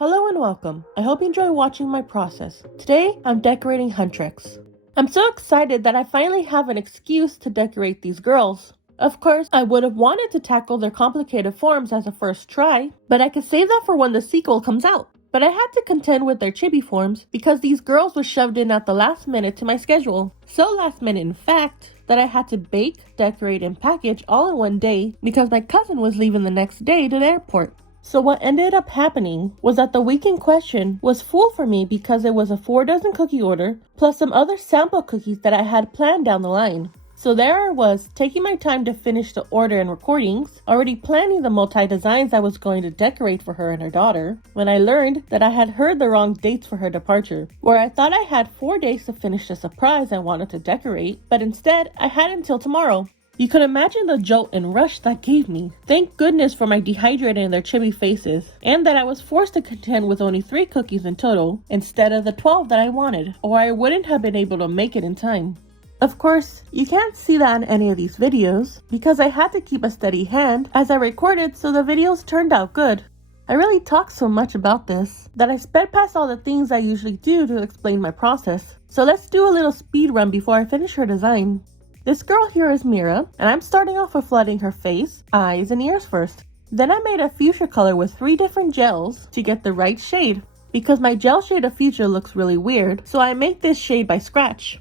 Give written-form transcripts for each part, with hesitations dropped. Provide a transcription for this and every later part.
Hello and welcome. I hope you enjoy watching my process. Today, I'm decorating Huntrix. I'm so excited that I finally have an excuse to decorate these girls. Of course, I would have wanted to tackle their complicated forms as a first try, but I could save that for when the sequel comes out. But I had to contend with their chibi forms because these girls were shoved in at the last minute to my schedule. So last minute in fact, that I had to bake, decorate, and package all in one day because my cousin was leaving the next day to the airport. So what ended up happening was that the week in question was full for me because it was a 4 dozen cookie order plus some other sample cookies that I had planned down the line. So there I was, taking my time to finish the order and recordings, already planning the multi-designs I was going to decorate for her and her daughter, when I learned that I had heard the wrong dates for her departure, where I thought I had 4 days to finish the surprise I wanted to decorate, but instead I had until tomorrow. You could imagine the jolt and rush that gave me. Thank goodness for my dehydrated and their chibi faces, and that I was forced to contend with only 3 cookies in total, instead of the 12 that I wanted, or I wouldn't have been able to make it in time. Of course, you can't see that in any of these videos, because I had to keep a steady hand as I recorded so the videos turned out good. I really talk so much about this, that I sped past all the things I usually do to explain my process. So let's do a little speed run before I finish her design. This girl here is Mira, and I'm starting off with flooding her face, eyes, and ears first. Then I made a fuchsia color with 3 different gels to get the right shade, because my gel shade of fuchsia looks really weird, so I make this shade by scratch.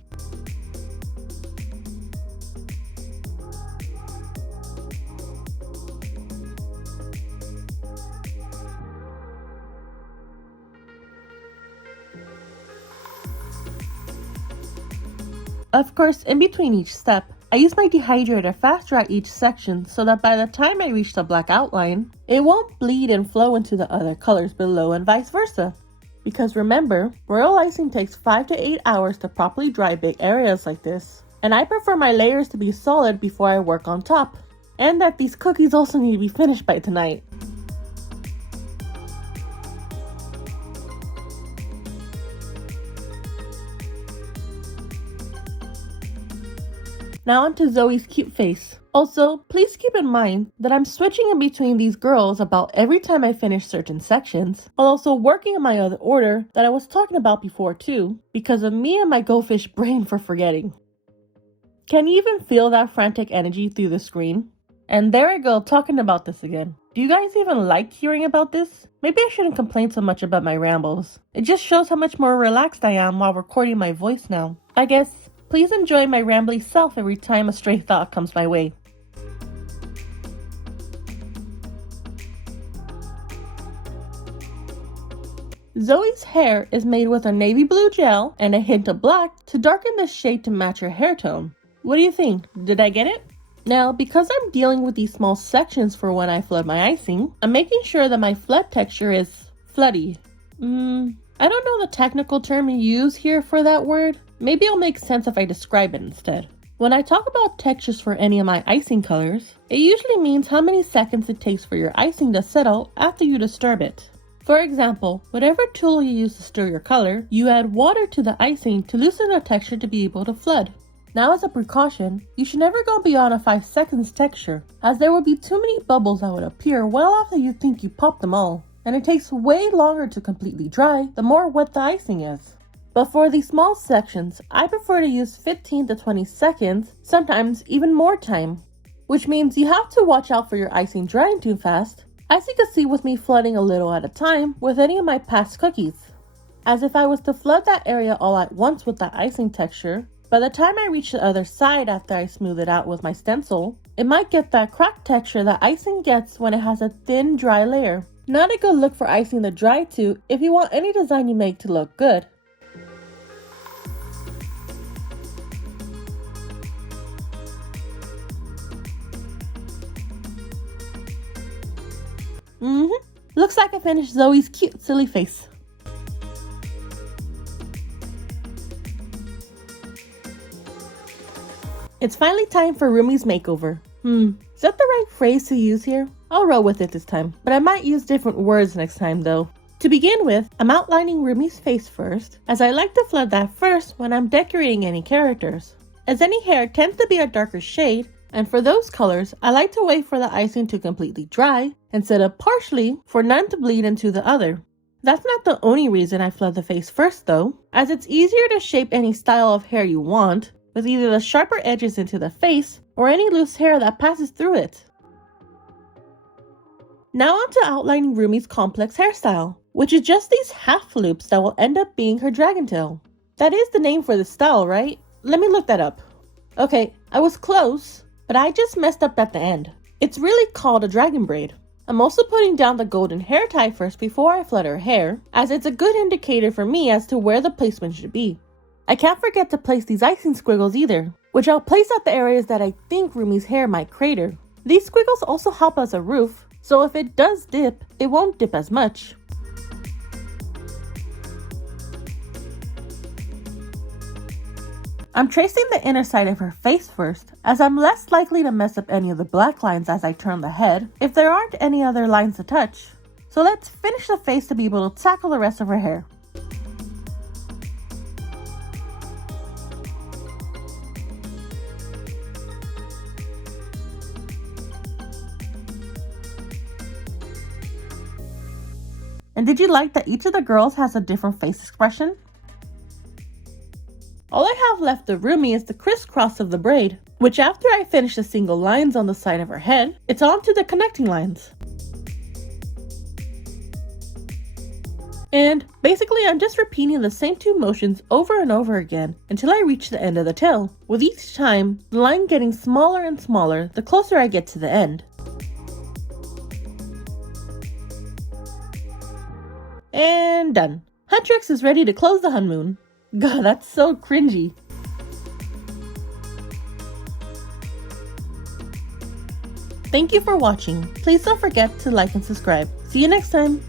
Of course, in between each step, I use my dehydrator fast dry each section so that by the time I reach the black outline, it won't bleed and flow into the other colors below and vice versa. Because remember, royal icing takes 5 to 8 hours to properly dry big areas like this, and I prefer my layers to be solid before I work on top, and that these cookies also need to be finished by tonight. Now onto Zoe's cute face. Also, please keep in mind that I'm switching in between these girls about every time I finish certain sections, while also working in my other order that I was talking about before too, because of me and my goldfish brain for forgetting. Can you even feel that frantic energy through the screen? And there I go talking about this again. Do you guys even like hearing about this? Maybe I shouldn't complain so much about my rambles. It just shows how much more relaxed I am while recording my voice now. I guess, please enjoy my rambly self every time a stray thought comes my way. Zoe's hair is made with a navy blue gel and a hint of black to darken the shade to match her hair tone. What do you think? Did I get it? Now, because I'm dealing with these small sections for when I flood my icing, I'm making sure that my flood texture is floody. I don't know the technical term you use here for that word. Maybe it'll make sense if I describe it instead. When I talk about textures for any of my icing colors, it usually means how many seconds it takes for your icing to settle after you disturb it. For example, whatever tool you use to stir your color, you add water to the icing to loosen the texture to be able to flood. Now as a precaution, you should never go beyond a 5 seconds texture, as there will be too many bubbles that would appear well after you think you popped them all, and it takes way longer to completely dry the more wet the icing is. But for these small sections, I prefer to use 15 to 20 seconds, sometimes even more time. Which means you have to watch out for your icing drying too fast, as you can see with me flooding a little at a time with any of my past cookies. As if I was to flood that area all at once with the icing texture, by the time I reach the other side after I smooth it out with my stencil, it might get that cracked texture that icing gets when it has a thin, dry layer. Not a good look for icing to dry to if you want any design you make to look good. Looks like I finished Zoe's cute, silly face. It's finally time for Rumi's makeover. Is that the right phrase to use here? I'll roll with it this time, but I might use different words next time though. To begin with, I'm outlining Rumi's face first, as I like to flood that first when I'm decorating any characters, as any hair tends to be a darker shade, and for those colors, I like to wait for the icing to completely dry, and set up partially for none to bleed into the other. That's not the only reason I flood the face first though, as it's easier to shape any style of hair you want, with either the sharper edges into the face or any loose hair that passes through it. Now on to outlining Rumi's complex hairstyle, which is just these half loops that will end up being her dragon tail. That is the name for this style, right? Let me look that up. Okay, I was close, but I just messed up at the end. It's really called a dragon braid. I'm also putting down the golden hair tie first before I flood her hair, as it's a good indicator for me as to where the placement should be. I can't forget to place these icing squiggles either, which I'll place at the areas that I think Rumi's hair might crater. These squiggles also help as a roof, so if it does dip, it won't dip as much. I'm tracing the inner side of her face first, as I'm less likely to mess up any of the black lines as I turn the head, if there aren't any other lines to touch. So let's finish the face to be able to tackle the rest of her hair. And did you like that each of the girls has a different face expression? All I have left of Rumi is the crisscross of the braid, which after I finish the single lines on the side of her head, it's on to the connecting lines. And basically I'm just repeating the same two motions over and over again until I reach the end of the tail, with each time the line getting smaller and smaller the closer I get to the end. And done. Huntrix is ready to close the honeymoon. God, that's so cringy. Thank you for watching. Please don't forget to like and subscribe. See you next time.